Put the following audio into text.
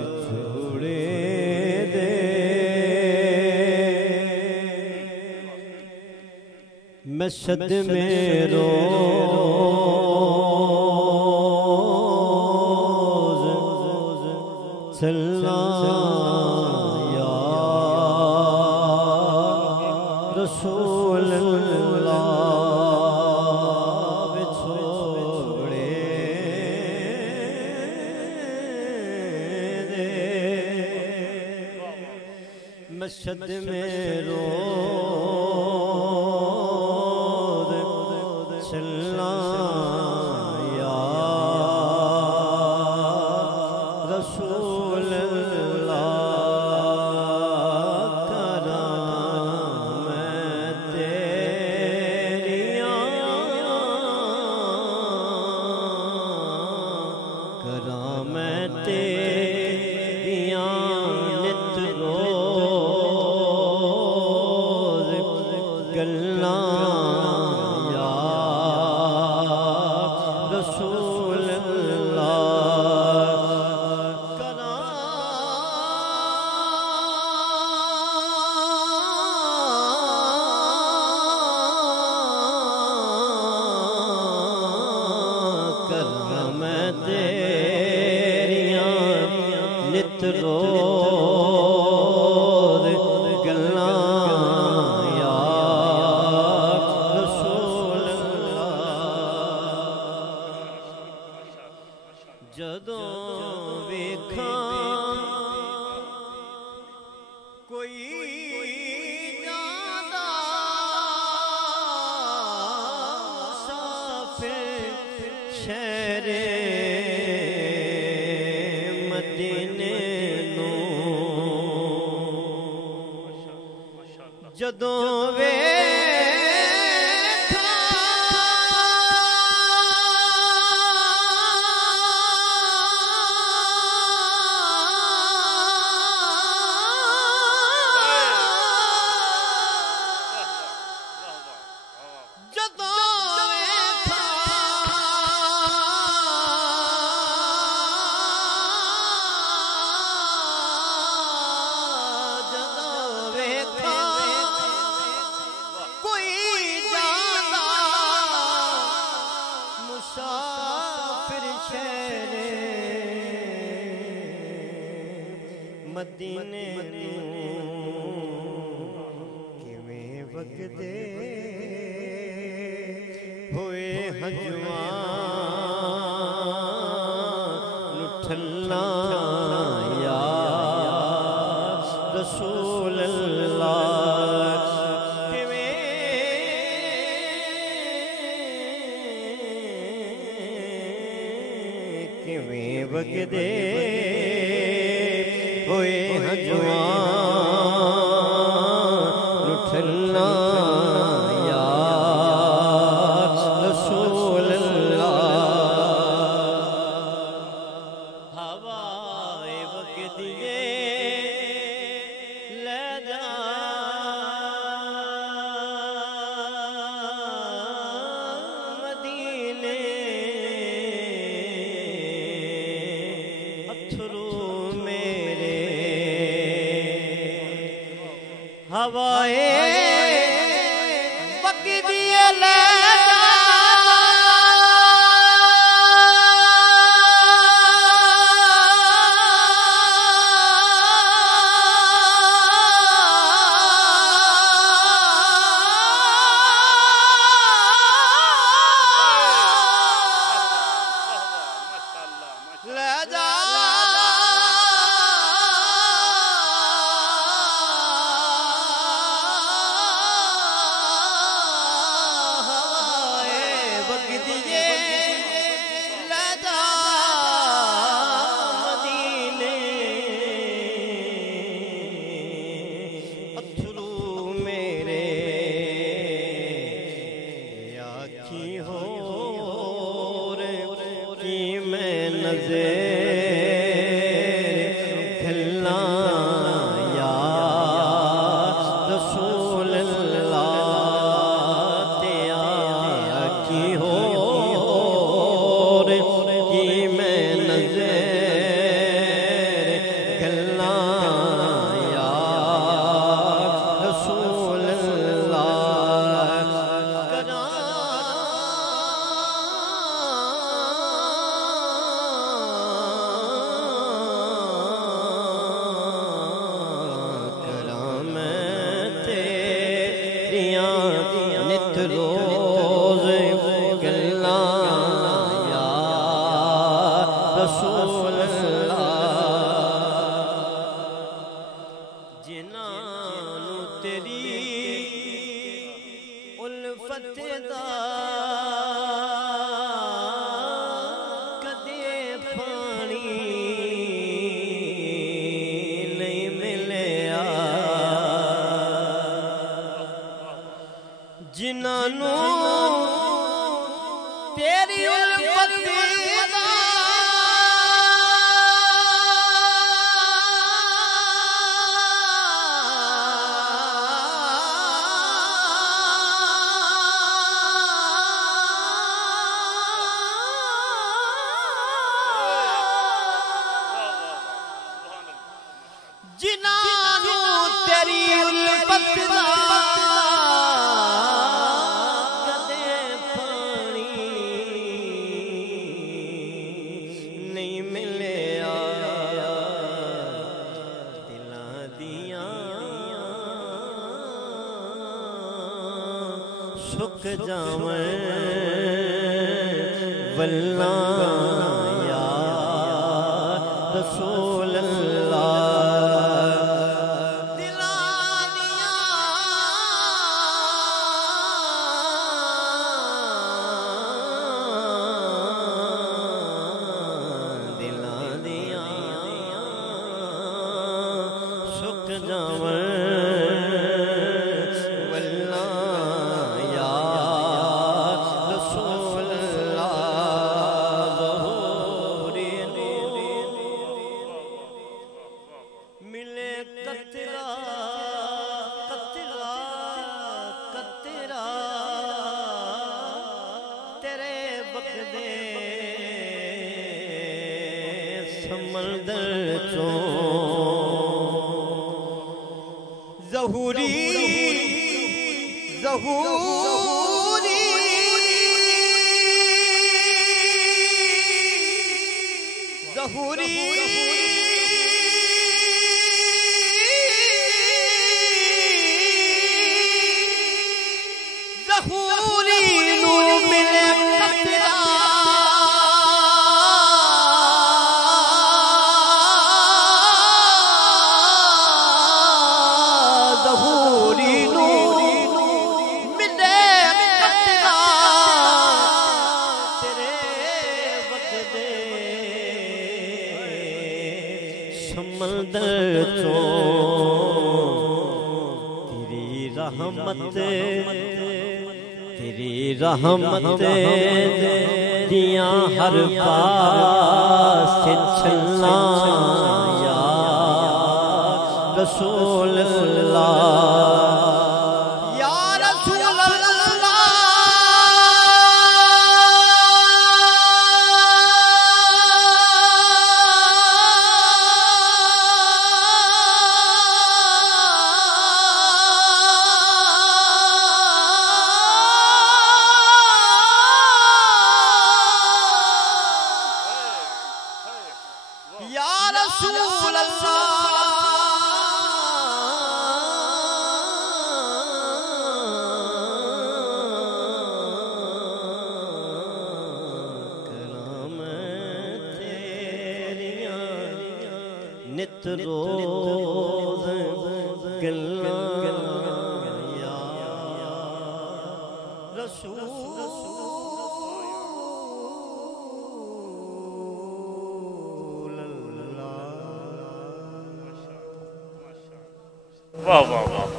बिछोड़े दे मशद में रोज़ चलना या रसूल अल्लाह मशद में रोज़ चलना या रसूल अल्लाह कराम तेरियां कराम तेरियां नित गल्ला या रसूल अल्लाह कराम तेरियां नित रोज़ गल्ला जदों वेखां कोई जादा मुसाफिर शहरे मदीने नूं जदों वे मदीने किवें वगदे होए हजवां ठल्ला या रसूल अल्लाह किवें वगदे होए हजवां ठल्ला या रसूल अल्लाह हवाए वगदिए ले जा मदीने अथरू हवाए वगदिए ले जा की हो रे की मैं नज़र रसूल अल्लाह जिन्हां तेरी उल्फत दा कदे पानी नहीं मिलिया जिन्हां तेरी उल्फत दा जिन्हां तेरी उल्फत दा कदे पानी नहीं मिलिया दिलां दियां सुक जावैं वल्लां या रसूल मिले कतरा कतरा कतरा तेरे बकदे समंदर चों ज़हूरी ज़हूरी ज़हूरी ज़हूरी नू मिले कतरा ज़हूरी नू मिले कतरा तेरे वगदे समंदर चों तेरी रहमत दियां हर पास छलना या रसूल अल्लाह या रसूल या रसूल अल्लाह कलाम तेरियां नित रोज गल्लां या रसूल वाह वाह वाह।